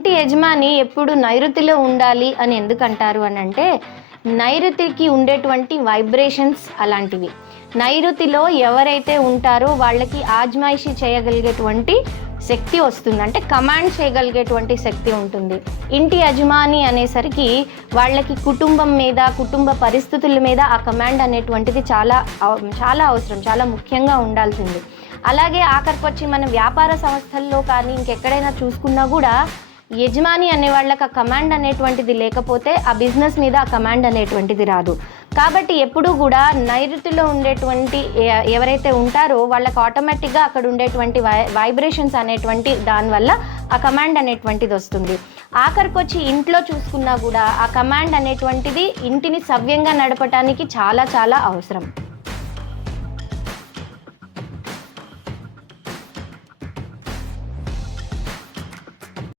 ఇంటి యజమాని ఎప్పుడు నైరుతిలో ఉండాలి అని ఎందుకంటారు అని అంటే, నైరుతికి ఉండేటువంటి వైబ్రేషన్స్ అలాంటివి. నైరుతిలో ఎవరైతే ఉంటారో వాళ్ళకి ఆజ్మాయిషీ చేయగలిగేటువంటి శక్తి వస్తుంది, అంటే కమాండ్ చేయగలిగేటువంటి శక్తి ఉంటుంది. ఇంటి యజమాని అనేసరికి వాళ్ళకి కుటుంబం మీద, కుటుంబ పరిస్థితుల మీద ఆ కమాండ్ అనేటువంటిది చాలా అవసరం, చాలా ముఖ్యంగా ఉండాల్సింది. అలాగే ఆఖరికొచ్చి మన వ్యాపార సంస్థల్లో కానీ ఇంకెక్కడైనా చూసుకున్నా కూడా యజమాని అనే వాళ్ళకి ఆ కమాండ్ అనేటువంటిది లేకపోతే ఆ బిజినెస్ మీద ఆ కమాండ్ అనేటువంటిది రాదు. కాబట్టి ఎప్పుడూ కూడా నైరుతిలో ఉండేటువంటి ఎవరైతే ఉంటారో వాళ్ళకి ఆటోమేటిక్గా అక్కడ ఉండేటువంటి వైబ్రేషన్స్ అనేటువంటి దానివల్ల ఆ కమాండ్ అనేటువంటిది వస్తుంది. ఆఖరికొచ్చి ఇంట్లో చూసుకున్నా కూడా ఆ కమాండ్ అనేటువంటిది ఇంటిని సవ్యంగా నడపడానికి చాలా అవసరం.